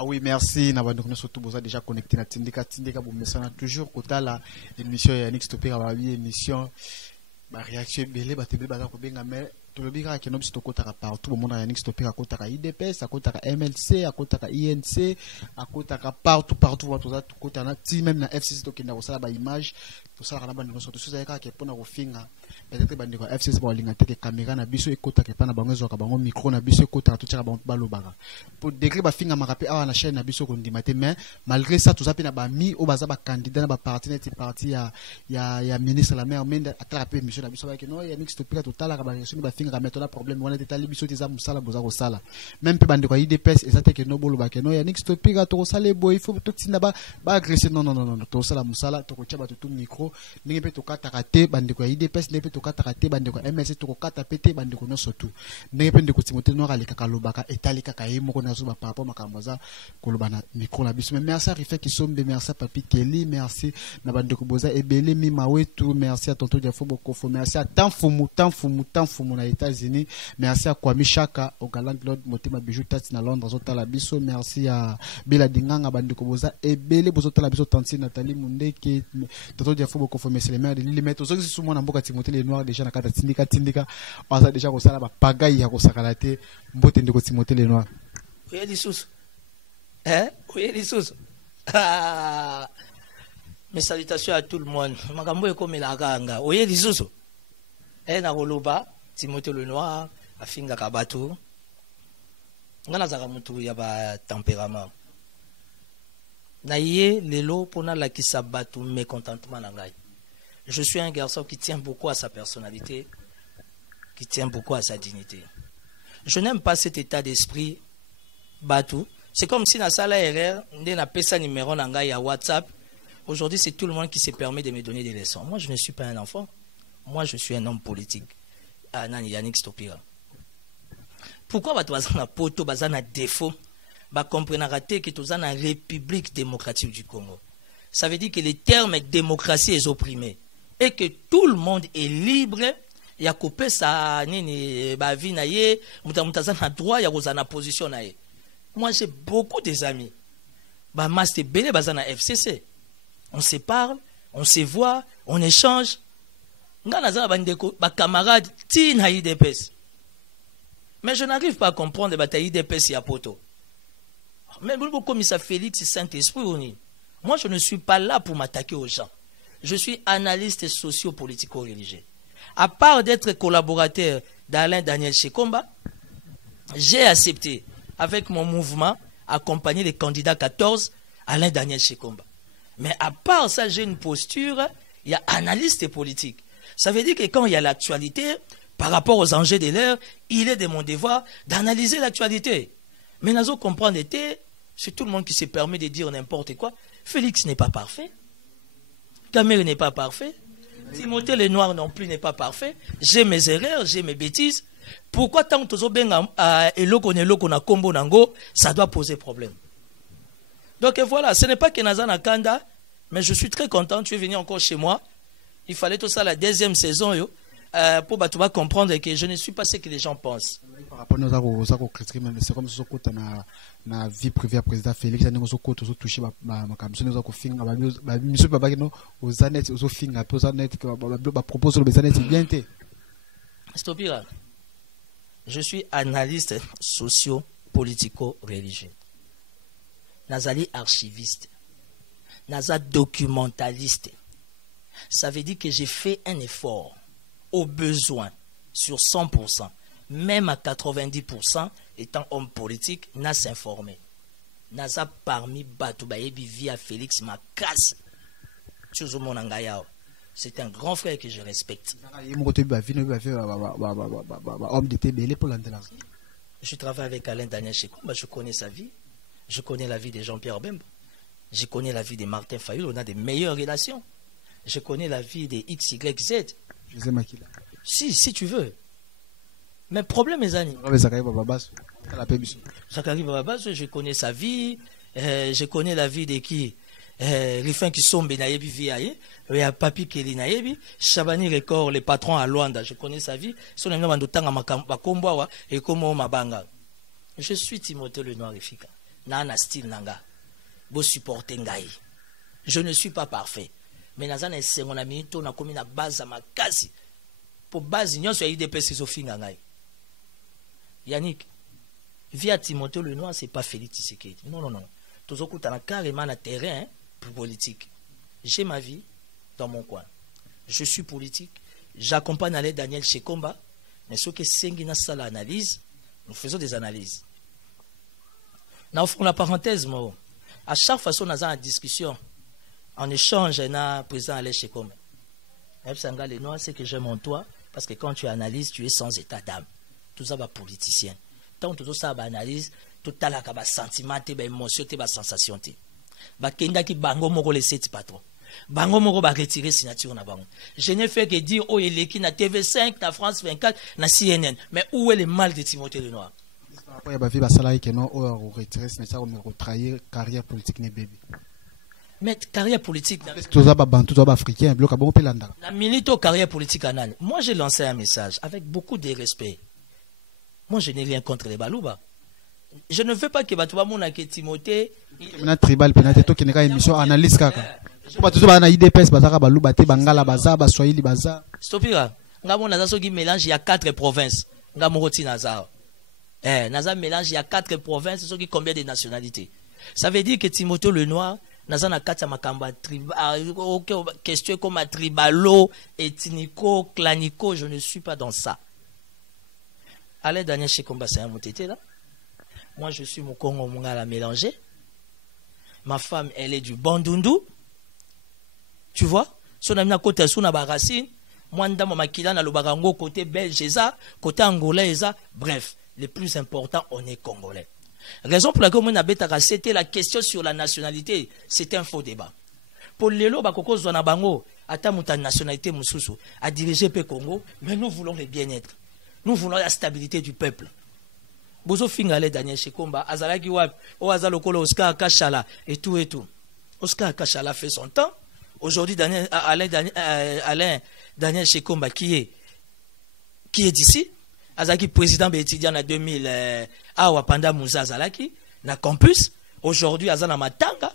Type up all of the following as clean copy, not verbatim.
Ah oui, merci. Nous avons surtout déjà connecté à Tindika. Tindika, vous me toujours côté la émission Yannick Stopé, émission réaction belé, mais tout le monde qui est partout, le monde a Yannick Stopé à côté de IDPS, à côté de MLC, à côté de INC, à côté de partout, même la FCC qui est dans la image, tout ça, tout ça, qui est pour nous finir. Peut-être que la FCC va aligner la caméra, na biso écoute que pas na bango zoka bango micro na biso écoute tout ça bango balobara. Pour décrire ba finga marape à la chaîne na biso kondi maté mais malgré ça tout ça pena ba mi au baza ba candidat na ba parti net parti ya ministre la maire mende attraper mission na biso ba que non ya mix topika total ka ba reçu ba finga mettre la problème wana détail biso tiza musala boza ko sala. Même pe bande ko IDPS et ça te que no bolo ba que non ya mix topika to sala boy il faut tout tinda ba agresser non to sala musala to ko chaba tout micro ninge pe to kata kate bande ko IDPS ne pe to kata kate bande ko MS to ko kata pété bande ko nyonso tout ninge pe ndeko Timothée Noir aleka kalobaka etali kaka yemo ko na zo ba par rapport makamboza koloba na micro na biso mais merci à Rifé qui sombe merci à Papi Kelly merci na bande ko boza ebele mi mawetu merci à tonton Diafo Bokofo merci à Tanfumu na États-Unis merci à Kwame Chaka au Galant Lord Motema Bijou Tati na Londres zota la biso merci à Bela Dinganga bande ko boza ebele bozota la biso Tanti Nathalie Mundeke tonton Diafo Bokofo merci les maires de l'île mettre ozoki sous mona mboka Timothée les Noirs déjà na kata tindika on déjà ko sala ba pagaille ya ko sakalate mbote ndeko Timothée les Noirs oye lisusu oye lisusu mes salutations à tout le monde makambo ekomelaka anga oye lisusu na koloba Timothée le Noir afinga kabatu ngana zaka mutu ya ba tempérament na ye lelo pona la kisabatu mécontentement na ngai. Je suis un garçon qui tient beaucoup à sa personnalité, qui tient beaucoup à sa dignité. Je n'aime pas cet état d'esprit batou. C'est comme si na sala erreur, ndé na pesa numéro na ngai ya WhatsApp. Aujourd'hui, c'est tout le monde qui se permet de me donner des leçons. Moi, je ne suis pas un enfant. Moi, je suis un homme politique. Nani Yannick Stopira. Pourquoi bato bazana poto bazana défaut? Ba comprendre raté que tous en République démocratique du Congo. Ça veut dire que le terme démocratie est opprimé et que tout le monde est libre. Il y a coupé sa nini ba vie na ye, mutamutazana droit ya kozana position na ye. Moi j'ai beaucoup des amis. Ba master belé bazana FCC. On se parle, on se voit, on échange. Ngana za bandeko ba camarade ti na IDPS. Mais je n'arrive pas à comprendre bataille IDPS ya poto. Mais comme ça Félix Saint-Esprit, moi je ne suis pas là pour m'attaquer aux gens. Je suis analyste socio-politico-religieux. À part d'être collaborateur d'Alain Daniel Shekomba, j'ai accepté avec mon mouvement accompagner les candidats 14 Alain Daniel Shekomba. Mais à part ça, j'ai une posture, il y a analyste politique. Ça veut dire que quand il y a l'actualité, par rapport aux enjeux de l'heure, il est de mon devoir d'analyser l'actualité. Mais nous allons comprendre, c'est tout le monde qui se permet de dire n'importe quoi. Félix n'est pas parfait. Camille n'est pas parfait. Timothée le Noir non plus n'est pas parfait. J'ai mes erreurs, j'ai mes bêtises. Pourquoi tant que ça doit poser problème? Donc voilà, ce n'est pas que Nazana Kanda, mais je suis très content. Tu es venu encore chez moi. Il fallait tout ça la deuxième saison. Pour comprendre que je ne suis pas ce que les gens pensent. Par rapport aux critiques, c'est comme si na vie privée à président Félix, nous avons touché ma commission, nous avons fait monsieur Baba aux annettes, aux fins, aux annettes, propose les annettes, bien été. Stopira. Je suis analyste socio-politico-religieux. Nazali archiviste. Naza documentaliste. Ça veut dire que j'ai fait un effort au besoin sur 100%, même à 90%, étant homme politique, n'a s'informé. N'a parmi Batoubayebi via Félix Makas. C'est un grand frère que je respecte. Je travaille avec Alain Daniel Shekomba, je connais sa vie. Je connais la vie de Jean-Pierre Bemba. Je connais la vie de Martin Fayul, on a des meilleures relations. Je connais la vie de XYZ. Si tu veux. Mais problème, mes amis. Zakari Bababas, je connais sa vie. Je connais la vie de qui Rifin qui sombe naïbi viaye. Il y a Papi Kelly naïbi. Chabani Record, le patron à Luanda. Je connais sa vie. Son ami et comment Mabanga. Je suis Timothée le Noir Efika. na style nanga. Bo supporter ngai. Je ne suis pas parfait. Mais naza na sengo na minito na komi na base makasi. Pour base nyonso ya IDPS sofinga ngai. Yannick, via Timothée Lenoir, c'est pas Félix Tshisekedi. Non, non, non. Tous au carrément na terrain politique. J'ai ma vie dans mon coin. Je suis politique. J'accompagne Alain Daniel Shekomba. Mais ce que Sengina Sala analyse, nous faisons des analyses. Nous offrons la parenthèse, moi. À chaque fois, nous avons une discussion, en échange, avec le président Alain Shekomba. C'est que j'aime en toi, parce que quand tu analyses, tu es sans état d'âme. Tout ça va politicien. Tant tout ça va analyse, tout à l'heure, va sentiment, va émotion, va sensation. Va kenda ki bango moko laisser ti patron. Bango moko va retirer signature na bango. Je n'ai fait que dire oh il est qui na TV5, na France 24, na CNN. Mais où est le mal de Timothée Lenoir? Il y a des salariés qui ont retiré signature pour trahir carrière politique ne bébé. Mais carrière politique. Tout ça bantu, tout ça africain, bloc à bon pelanda. La milito carrière politique anane. Moi j'ai lancé un message avec beaucoup de respect. Moi je n'ai rien contre les Balouba. Je ne veux pas que Batouba Mouna que Timothée. Maintenant tribal pénalité to qui n'est pas émission analyse kaka. Pas tout ça na IDPS bazaka Balouba te bangala baza ba Swahili baza. Stopira. Ngamo naza so qui mélange il y a 4 provinces. Ngamo roti naza. Naza mélange il y a 4 provinces so qui combien de nationalités. Ça veut dire que Timothée Lenoir naza na kata makamba tribal question comme tribalo, ethnico, clanico, je ne suis pas dans ça. Allez Daniel Shekomba c'est un motété là. Moi, je suis mon Congo Mungala mélangé. Ma femme, elle est du Bandundu. Tu vois? Son ami à côté de la racine. Moi, dans ma makila, na lobarango côté belge, côté angolais, bref, le plus important, on est congolais. Raison pour laquelle on a bêta, c'était la question sur la nationalité. C'était un faux débat. Pour les lots, bakoko zona bango, ata muta nationalité mususu, à diriger le Congo, mais nous voulons le bien-être. Nous voulons la stabilité du peuple. Bozo Fingale Daniel Shekomba, Azalaki Wap, Azalokolo Oscar Kachala, et tout et tout. Oscar Kachala fait son temps. Aujourd'hui, Alain Daniel Shekomba, qui est d'ici, Azalaki président étudiant en 2000, Awapanda Moussa Azalaki, na campus. Aujourd'hui, Azana Matanga,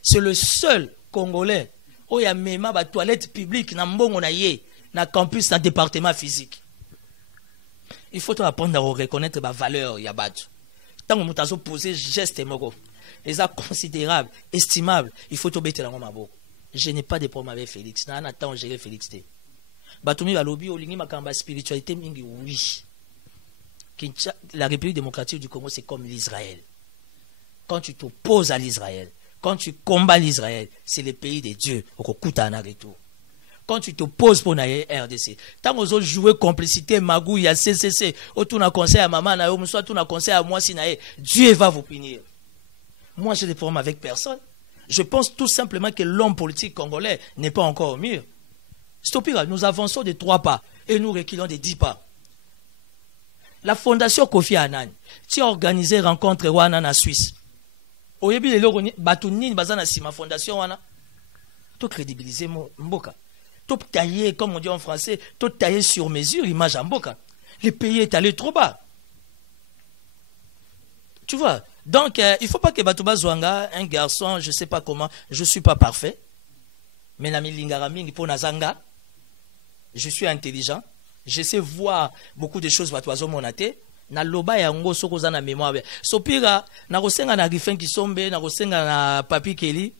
c'est le seul Congolais, où il y a même ma toilette publique, na mbongo na ye, na campus, na département physique. Il faut apprendre à reconnaître ma valeur, Yabat. Tant que nous posé geste les actes considérables, estimables, il faut obéir dans mon. Je n'ai pas de problème avec Félix. Non, attends, j'ai Félix. Batoumi va lobby au ligne ma spiritualité mingi oui. La République démocratique du Congo c'est comme l'Israël. Quand tu t'opposes à l'Israël, quand tu combats l'Israël, c'est le pays de Dieu. Au Koutana retour. Quand tu te poses pour la RDC, tant que vous jouez complicité, magouille, CCC, ou tout na conseil à maman, ou soit tout na conseil à moi, si Dieu va vous punir. Moi, je n'ai pas problème avec personne. Je pense tout simplement que l'homme politique congolais n'est pas encore au mur. Stopira, nous avançons de 3 pas et nous reculons de 10 pas. La fondation Kofi Annan, qui a organisé rencontre wana na Suisse. Au début, les gens batouni bazana si ma fondation wana. Tout crédibiliser mboka. Tout taillé, comme on dit en français, tout taillé sur mesure, image en boca. Le pays est allé trop bas. Tu vois, donc il ne faut pas que Batouba Zouanga, un garçon, je ne sais pas comment, je ne suis pas parfait, mais Nami Lingaraming pour Nazanga, je suis intelligent, je sais voir beaucoup de choses Batouba Zomonate, na loba ya ngo soko za na mémoire. Sopira, na kosenga na Griffin Kisombe, na kosenga na Papi Kelly,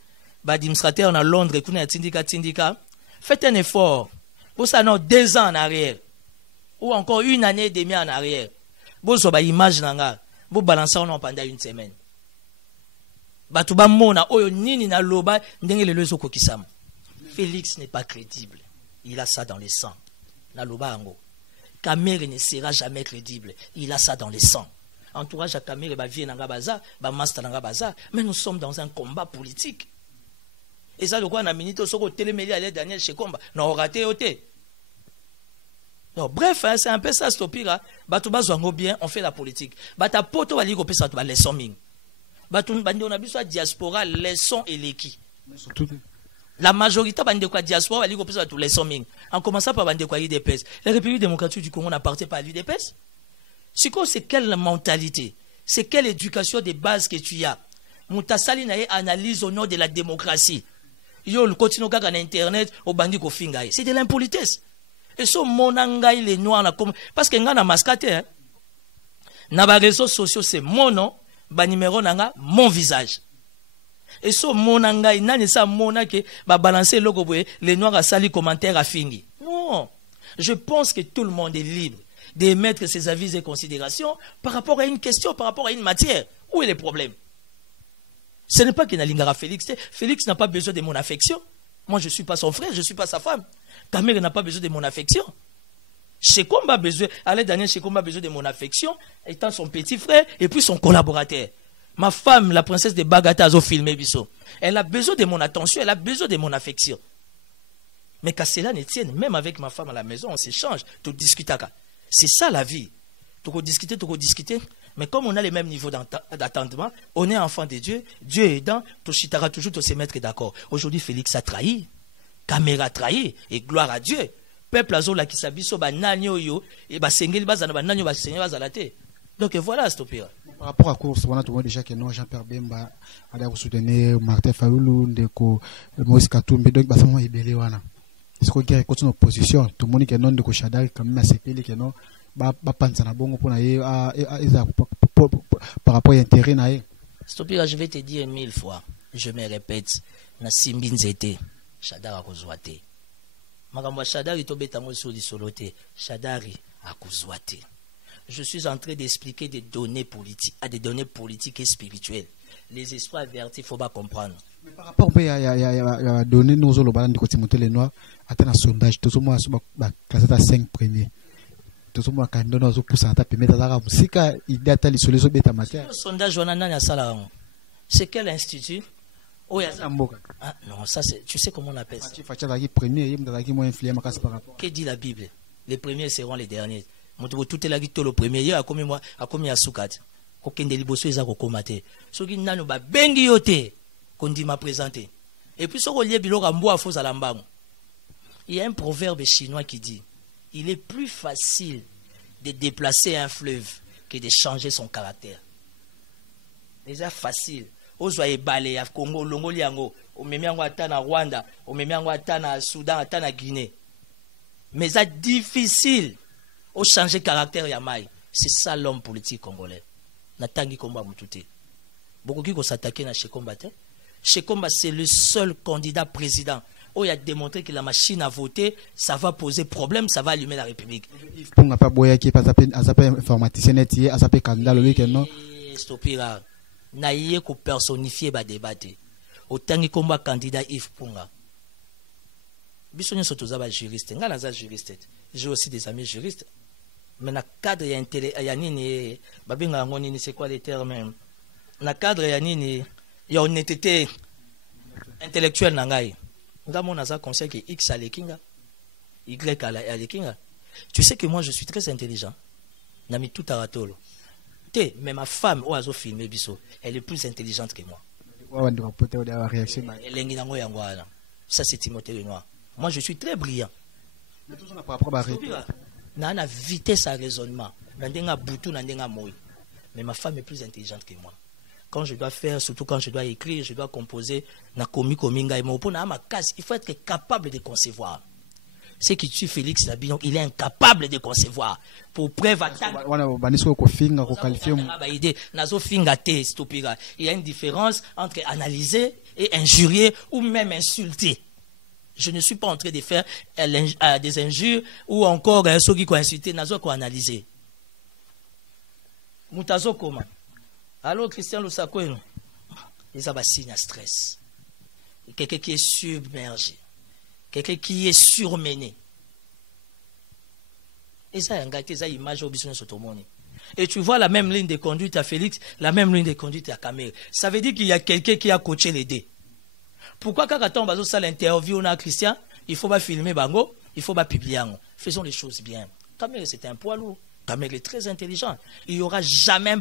ba administrateur na Londres, kuna tindika. Faites un effort. Vous savez, 2 ans en arrière. Ou encore 1 année et demie en arrière. Vous avez une image. Vous balancez pendant 1 semaine. Félix n'est pas crédible. Il a ça dans les sangs. Kamere ne sera jamais crédible. Il a ça dans les sangs. Entourage à Kamere, mais nous sommes dans un combat politique. Et ça, le quoi, on a minute, sur le télémélie à Daniel Shekomba. Non, raté, non, bref, hein, c'est un peu ça, Stopira. Batouba Zouango bien, on fait la politique. Bata poto ali ko pesa to ba leçon ming. Batou bandi on a besoin diaspora leçon et l'équi. La majorité bandi quoi diaspora ali ko pesa to leçon ming. En commençant par bandi quoi IDPS. La République démocratique du Congo n'appartient pas à l'IDPS. C'est quelle mentalité? C'est quelle éducation de base que tu as? Moutasali na analyse au nom de la démocratie. Yo le continue kaka na internet au bandi ko fingaye. C'est de l'impolitesse. Et so monangai les noirs na comme parce que nga na mascate hein. Na ba réseaux sociaux c'est mon nom, ba numéro nanga mon visage. Et so monangai nani sa mona ke ba balancer logo boye les noirs a sali commentaire à fingi. Non. Je pense que tout le monde est libre d'émettre ses avis et considérations par rapport à une question, par rapport à une matière. Où est le problème? Ce n'est pas qu'il n'a lingara Félix. Félix n'a pas besoin de mon affection. Moi, je ne suis pas son frère, je ne suis pas sa femme. Ta mère n'a pas besoin de mon affection. Shekomba a besoin, Alain Daniel Shekomba a besoin de mon affection, étant son petit frère et puis son collaborateur. Ma femme, la princesse de Bagata, a filmé Bisso. Elle a besoin de mon attention, elle a besoin de mon affection. Mais qu'à cela ne tienne, même avec ma femme à la maison, on s'échange, tout discute. C'est ça la vie. Tout discuter. Mais comme on a les mêmes niveaux d'attendement, on est enfant de Dieu, Dieu aidant, tout chitara toujours de se mettre d'accord. Aujourd'hui, Félix a trahi, Caméra a trahi, et gloire à Dieu. Peuple azola qui s'abisso ba nanyo yo, et ba sengeli ba zana ba nanyo ba sengeli ba zalate. Donc voilà, c'est opéra. Par rapport à course, on a trouvé déjà que non, Jean-Pierre Bemba a soutenir Martin Fayoulou, Ndeko, Moïse Katumbi, donc bah ça m'a ébélé wana. Est-ce qu'on a une opposition? Tout le monde qui est non de Koshadari, quand même, c'est payé, qui est non. Par rapport à l'intérêt. Stopira, je vais te dire 1000 fois, je me répète, na simbi nzete, Shadari akuzwate. Makambo Shadari to betango sur di solote, Shadari akuzwate. Je suis en train d'expliquer des données politiques et spirituelles. Les esprits avertis, il faut pas comprendre. Mais par rapport à données nous au balan de côté les noirs, atteint un sondage, tout le monde a classé à 5 premiers. Tout le monde a candidat aux pourcentages permettre à la musique idée à les solutions bêta matière. Le sondage on a nani à ça. C'est quel institut? Oh, ah non, ça c'est, tu sais comment on appelle ça? Que dit la Bible? Les premiers seront les derniers. Tout est là qui le premier. Il y a comme à Soukat. Aucun des libos ils ont commaté. Ce qui n'a pas bengi yote qu'on dit m'a présenté. Et puis ce qu'on lit bilo rambo à faux à l'ambang. Il y a un proverbe chinois qui dit: il est plus facile de déplacer un fleuve que de changer son caractère. Déjà facile. Ozoye balé à Congo, Longo Liango, au Memiango Atana Rwanda, au Memiango Atana Soudan, Atana Guinée. Mais c'est difficile au changer caractère Yamaï. C'est ça l'homme politique congolais. Natangi Komba Moutouté. Beaucoup qui s'attaquent à Shekomba. Shekomba, c'est le seul candidat président. Oh, il a démontré que la machine à voter, ça va poser problème, ça va allumer la République. Pour ne pas boire qui passe à informaticien, à sa candidat, le week-end, non? Stopira. Naïe ko personnifier ba débattre. Autant que combat candidat Yves Punga. Bisonyo sotoza ba juriste. Nga naza juriste. J'ai aussi des amis juristes. Mais na cadre ya ya nini babinga ngoni ni c'est quoi les termes? Na cadre ya nini ya honnêteté intellectuelle na ngai. Nga mon naza conseil que X à l'ékinga. Y à l'ékinga. Tu sais que moi je suis très intelligent. Nami tout à ratolo. Mais ma femme, elle est plus intelligente que moi. Ça, c'est Timothée Lenoir. Moi, je suis très brillant. N'a une vitesse à raisonnement. Mais ma femme est plus intelligente que moi. Quand je dois faire, surtout quand je dois écrire, je dois composer, il faut être capable de concevoir. Ce qui tue Félix Labillon, il est incapable de concevoir. Pour preuve il y a une différence entre analyser et injurier ou même insulter. Je ne suis pas en train de faire des injures ou encore ceux qui ont insulté, nazo ko analyser. Mutazo comment? Alors Christian Lusako, ils ont un signe à stress. Quelqu'un qui est submergé. Quelqu'un qui est surmené. Et ça, il y a une image au business automobile. Et tu vois la même ligne de conduite à Félix, la même ligne de conduite à Kamel. Ça veut dire qu'il y a quelqu'un qui a coaché les deux. Pourquoi quand on va faire l'interview à Christian, il ne faut pas filmer Bango, il ne faut pas publier. Faisons les choses bien. Kamel, c'est un poids lourd. Kamel est très intelligent. Il n'y aura jamais,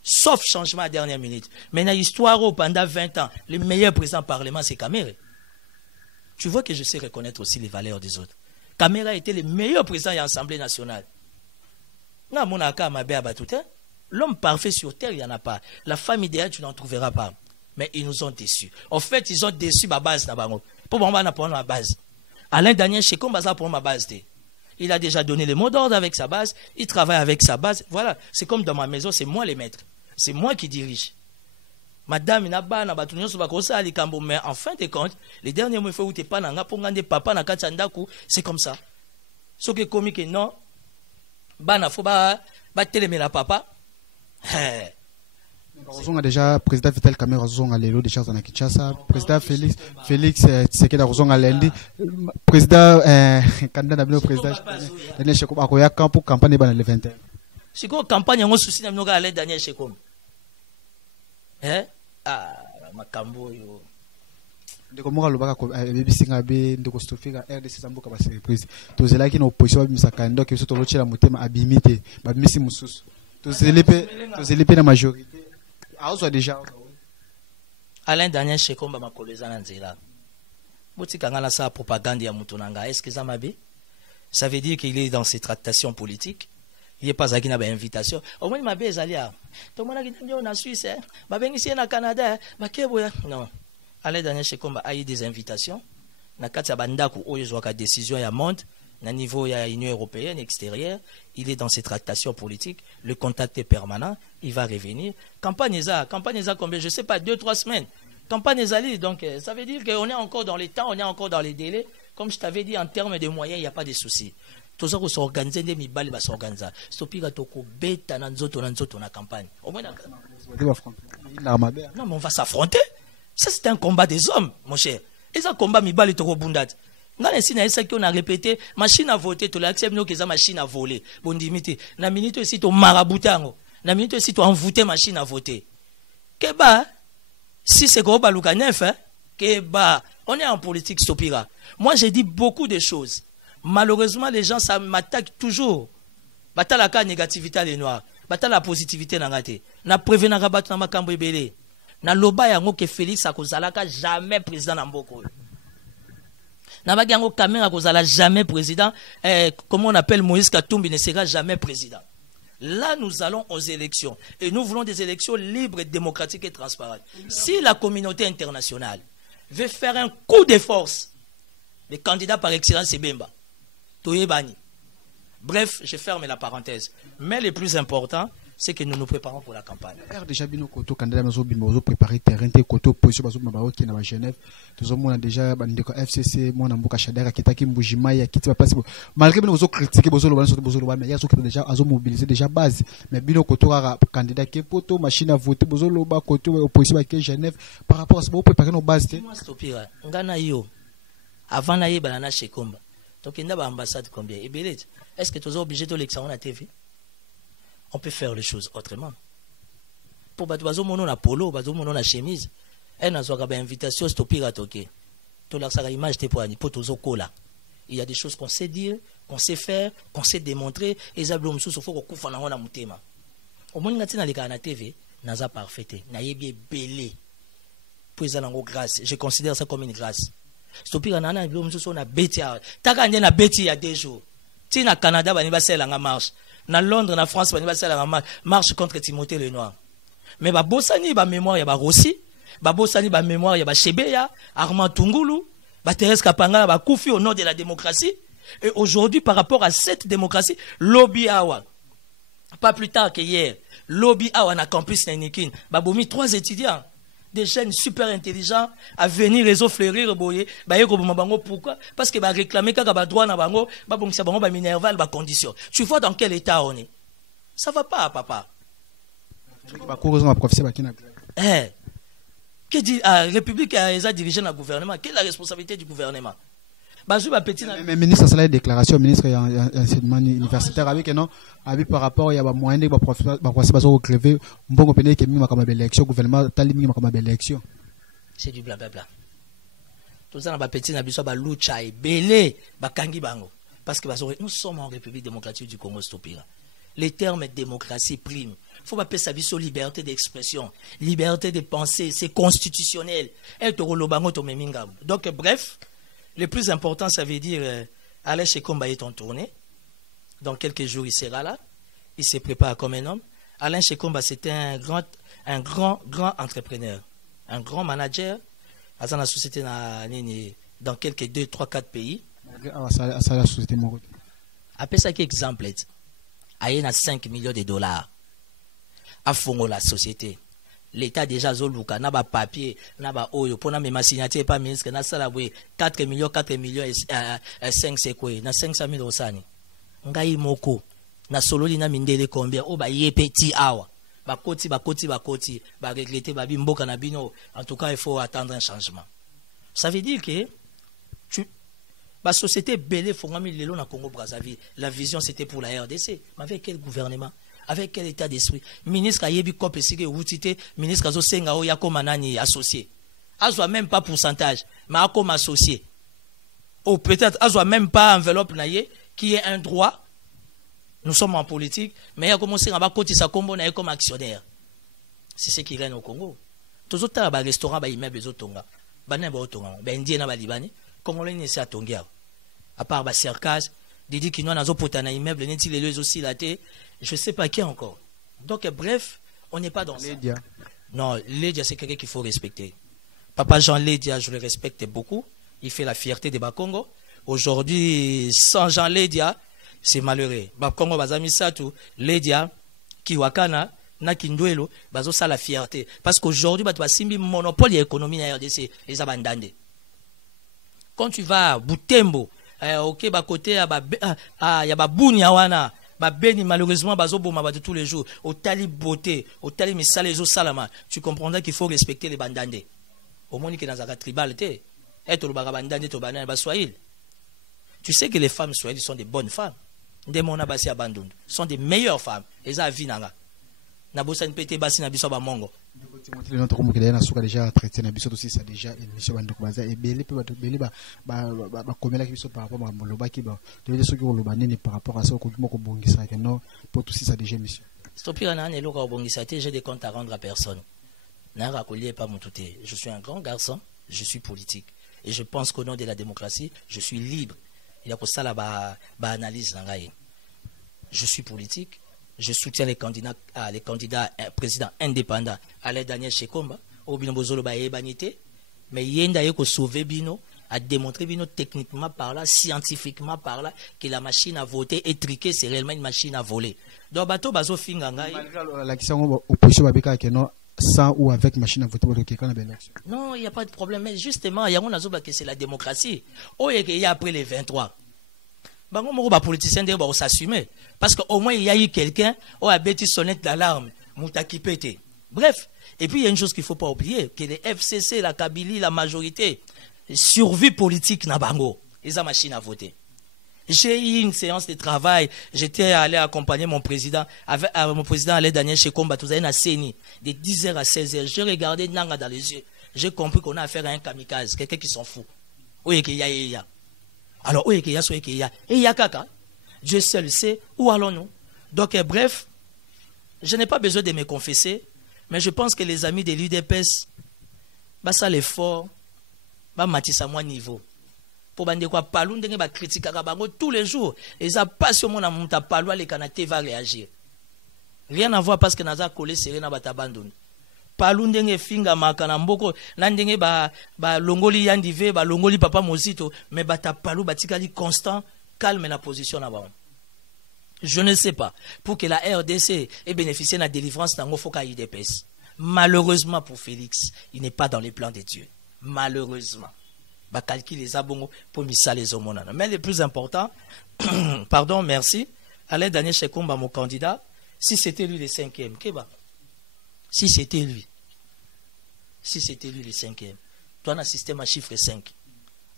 sauf changement à dernière minute. Mais dans l'histoire, pendant 20 ans, le meilleur président du Parlement, c'est Kamel. Tu vois que je sais reconnaître aussi les valeurs des autres. Kamera était le meilleur président de l'Assemblée nationale. L'homme parfait sur terre, il n'y en a pas. La femme idéale, tu n'en trouveras pas. Mais ils nous ont déçus. En fait, ils ont déçu ma base. Pour moi, on a pour ma base. Alain Daniel Chekom, pour ma base. Il a déjà donné le mot d'ordre avec sa base. Il travaille avec sa base. Voilà. C'est comme dans ma maison, c'est moi les maîtres. C'est moi qui dirige. Madame, mais en fin de compte, les derniers mots, il faut où tu pas papa c'est comme ça. Ce qui est comique, non. Bana, faut pas télémer la papa. On a déjà président Vital Kamerhe a l'élo déjà dans Kinshasa, président Félix Tshisekedi a lundi, président candidat d'abord président Daniel Chekom a koya camp pour campagne dans le 21. C'est quoi campagne on souci na mnoga aller Daniel Chekom. Makambo yo. Ndeko moka lobaka ko bisinga be ndeko stofika RDC Zamboka ba surprise. To zela ki na opposition ba misaka ndo ke so to lochela mutema abimite ba misi mususu. To zelipe na majorité. Déjà. Alain Daniel Chekom ba makoleza na nzela. Boti kangala sa propagande ya mutunanga. Est-ce que ça m'a bé? Ça veut dire qu'il est dans ses tractations politiques. Il n'est pas à une invitation. Au moins, il m'a bé zalia. Tout le monde a dit en Suisse, bah ben ici au Canada, bah non. Alain Daniel Chekom a eu des invitations. Na kati bandaku oyo ka décision ya monde. Na niveau ya Union européenne extérieure, il est dans ses tractations politiques, le contact est permanent, il va revenir. Campagne combien? Je sais pas, 2-3 semaines. Campagne Zali, donc ça veut dire qu'on est encore dans les temps, on est encore dans les délais. Comme je t'avais dit, en termes de moyens, il n'y a pas de souci. Tout ça, on s'organise, des mibali va s'organiser. Stopira toko beta nanzoto na campagne. Au moins, non, mais on va s'affronter. Ça, c'est un combat des hommes, mon cher. Et ça, combat mibali toko bundat. On a répété, machine à voter, tu l'acceptes, nous, que machine à voler. Bon, dimité. Na minute aussi, tu maraboutango. Na minute aussi, tu envoûté machine à voter. Keba, si c'est gros balouka neuf, hein, Keba, on est en politique, stopira. Moi, j'ai dit beaucoup de choses. Malheureusement, les gens, ça m'attaque toujours. Bata la négativité les noirs. Bata la positivité n'a raté. Na prévenu rabat na makambo ebele. Na loba yango que Félix akozalaka jamais président na mboko. Nabagango Kamera Kozala jamais président. Comment on appelle Moïse Katumbi ne sera jamais président. Là, nous allons aux élections. Et nous voulons des élections libres, démocratiques et transparentes. Si la communauté internationale veut faire un coup de force, les candidats par excellence, c'est Bemba. Toyebani. Bref, je ferme la parenthèse. Mais le plus important, c'est que nous nous préparons pour la campagne. Déjà, bien au candidat, nous avons préparé terrain, côté position, qui est à Genève. Nous avons déjà FCC, mon amboka Chadera, qui est à Mbujimaya, qui est à place. Malgré que nous avons critiqué, mais il y a déjà mobilisé déjà base. Mais bien au côté candidat qui est poto, machine à voter, bozoloba, côté opposition qui est Genève, par rapport à ce que vous préparez nos bases. Avant d'aller à Chekomba, donc il y a une ambassade combien? Est-ce que tu es obligé de l'examiner à la TV? On peut faire les choses autrement. Pour bazo mono na polo, bazo mono na chemise, et na zoka ba invitation stopper à toquer. To la saka image te poani pour tozo kola. Il y a des choses qu'on sait dire, qu'on sait faire, qu'on sait démontrer et zablo msusu faut ko kufa na ngona mutema. Au moins ngati na leka na TV, naza parfaité, na yebi belé. Pour ça nango grâce, je considère ça comme une grâce. Stopper na na blo msusu na beti ya. Taka nde na beti ya 2 jours. Ti na Canada bani ba sela nga marche. Na Londres, na France, bani ba sela nga marche contre Timothée Lenoir. Mais ba bosani ba mémoire ya ba Rossi, ba bosani ba mémoire ya ba Chebeya, Armand Tungulu, ba Thérèse Kapangala ba koufi au nom de la démocratie. Et aujourd'hui, par rapport à cette démocratie, lobby awa, pas plus tard que hier, lobby awa na campus Nenikin, ba bomi 3 étudiants, des jeunes super intelligents à venir réseau fleurir boyer, ba yeko bango pourquoi? Parce que ba réclamer kaka ba droit na bango, ba bongisa bango ba minerval ba condition. Tu vois dans quel état on est? Ça va pas, papa. Que dit la République a dirigé le gouvernement? Quelle est la responsabilité du gouvernement? Mais ministre, ça la déclaration, ministre enseignement universitaire avec non, avec par rapport il y a moyen de professeur crever bon opinion que mi makama élection gouvernement tali mi makama élection. C'est du blablabla. Tout ça na ba petit na biso ba lucha et belé ba kangi bango parce que nous sommes en République démocratique du Congo stopira. Les termes démocratie prime. Faut pas payer sa vie sur liberté d'expression, liberté de penser, c'est constitutionnel. Donc bref, le plus important, ça veut dire Alain Chekomba est en tournée. Dans quelques jours, il sera là. Il se prépare comme un homme. Alain Chekomba, c'était un grand entrepreneur, un grand manager. Dans la société dans quelques 2, 3, 4 pays. Après ça, quel exemple? Il y a 5 millions de dollars à fond la société. L'État déjà zoluka na ba papier na ba oyo pona me signature pas ministre na sala bwe 4 millions et 5 c'est quoi na 500 000 osani ngai moko na sololi na mindele combien o ba yepeti awa ba koti ba regretter ba bimboka na bino. En tout cas il faut attendre un changement. Ça veut dire que la société belé fongami lelo na Congo Brazzaville, la vision c'était pour la RDC. Mais avec quel gouvernement? Avec quel état d'esprit? Ministre Ayebi Kope Sige Outite, ministre Azo Senga Oyako Manani associé. Azo même pas pourcentage, mais comme associé. Ou peut-être Azo même pas enveloppe naye, qui est un droit. Nous sommes en politique, mais il a commencé à côté sa combo naye comme actionnaire. C'est ce qui règne au Congo. Tous autres ba restaurant ba immeuble les autres ba na ba otonga, ba indien na ba libani, Congolais ne c'est à tongia. À part ba cercage, Didi qui n'a pas na immeuble, n'est-il les aussi la tête. Je ne sais pas qui encore. Donc, bref, on n'est pas dans ça. Lédia. Non, Lédia, c'est quelqu'un qu'il faut respecter. Papa Jean Lédia, je le respecte beaucoup. Il fait la fierté de Bakongo. Aujourd'hui, sans Jean Lédia, c'est malheureux. Bakongo, Bazami Satou, Lédia, Kiwakana, Nakindwelo, Bazo, ça la fierté. Parce qu'aujourd'hui, tu as simbi monopole de l'économie dans RDC, les abandonnés. Quand tu vas à Boutembo, ok, bah côté, y a Babounia wana. Beni malheureusement bazoboma de tous les jours au tali beauté au tali misale zo salama tu comprendras qu'il faut respecter les bandandés au monde qui dans la tribalité être le bandandé to banane ba swahili. Tu sais que les femmes swahili sont des bonnes femmes des mona basi abandonne sont des meilleures femmes les a vinanga na bosa npete basi na biso ba mongo déjà traité na biso aussi ça déjà émission bandoko baza et belé pe belé ba komela ki biso par rapport à moloba ki ba devait ce que loba nini par rapport à ça ko dimo ko bongisa que non pour tout ça déjà émission stopira na ne lo ko bongisa te j'ai des comptes à rendre à personne na racolé pas mon touté. Je suis un grand garçon, je suis politique et je pense qu'au nom de la démocratie je suis libre. Il y a pour ça là ba analyse na ngai. Je suis politique. Je soutiens les candidats présidents indépendants. Alain Daniel Chekomba, au bino bozolo ba ebanité, mais yenda yeko sauver bino, a démontré bino techniquement par là, scientifiquement par là, que la machine à voter est triquée, c'est réellement une machine à voler. Donc bateau bazo finga ngai. La question opposition babika que non sans ou avec machine à voter quelqu'un na élection. Non, il y a pas de problème, mais justement, yango nazoba que c'est la démocratie. Oh il y a après les 23. Bango moko ba politicien de ba s'assumer parce qu'au moins il y a eu quelqu'un qui a bêti sonnette d'alarme moutaki pété. Bref, et puis il y a une chose qu'il faut pas oublier que les FCC, la Kabylie, la majorité survie politique na bango, ils ont machine à voter. J'ai eu une séance de travail, j'étais allé accompagner mon président Alain Daniel Chekomba tout na CENI de 10h à 16h. J'ai regardé Nanga dans les yeux. J'ai compris qu'on a affaire à un kamikaze, quelqu'un qui s'en fout. Oui, qu'il y a. Alors, où est-ce qu'il y a, où est-ce qu'il y a? Et il y a caca. Dieu seul sait où allons-nous. Donc, bref, je n'ai pas besoin de me confesser, mais je pense que les amis de l'UDPS, bah ça l'effort, bah matisse à moi niveau. Pour bande quoi, palou, n'dengue bah critique à bango tous les jours. Et ça passe sur mon amour, ta palou, les canatés va réagir. Rien à voir parce que naza collé serré na batabandon. Palou ndenge finga makana mboko na ndenge ba longoli yandive ba longoli papa mozito mais bata palou batikali constant calme na position na ba. Je ne sais pas pour que la RDC ait bénéficié de la délivrance dans Foka IDPS. Malheureusement pour Félix, il n'est pas dans les plans de Dieu. Malheureusement. Ba calcul les abongo pour missa les homonana. Mais le plus important pardon, merci. Alain Daniel Chekomba mon candidat, si c'était lui le 5e, Keba. Si c'était lui le 5e, toi on a un système à chiffre 5.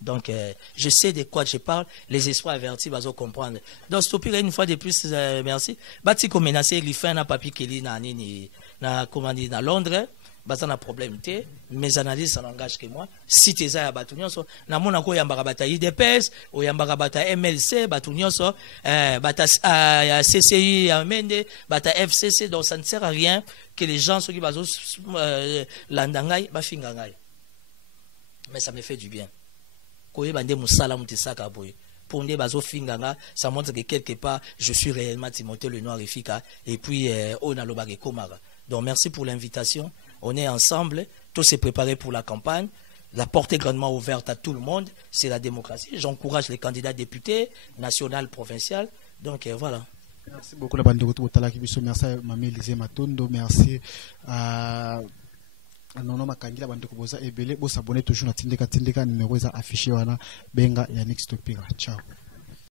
Donc je sais de quoi je parle, les espoirs avertis vas comprendre. Donc stopper une fois de plus, merci. Bati comme menacé, il fait un papier qui na comment dire dans Londres, basa na problème té, mes analyses ça n'engage que moi. Si tes a batunyo so, na mona ko yambaka bata IDPS, o yambaka bata MLC, batunyo so, bata CCI amende, bata FCC, donc ça ne sert à rien que les gens ceux qui baso landangai bafingangai. Mais ça me fait du bien. Koye bande musala mutisaka boye. pondé bazo finganga, ça montre que quelque part, je suis réellement Timothée le Noir et Fika, et puis, on a l'obagé Komara. Donc, merci pour l'invitation. On est ensemble, tout s'est préparé pour la campagne. La porte est grandement ouverte à tout le monde, c'est la démocratie. J'encourage les candidats députés, national, provincial. Donc, voilà. Merci beaucoup, la bande de retour. Merci à Mamie Elisée Matondo. Merci à Nono Makangi, la bande de Koboza et Belé. Vous s'abonnez toujours à Tindeka. Numéro est affiché. Benga Yannick Stopira. Ciao.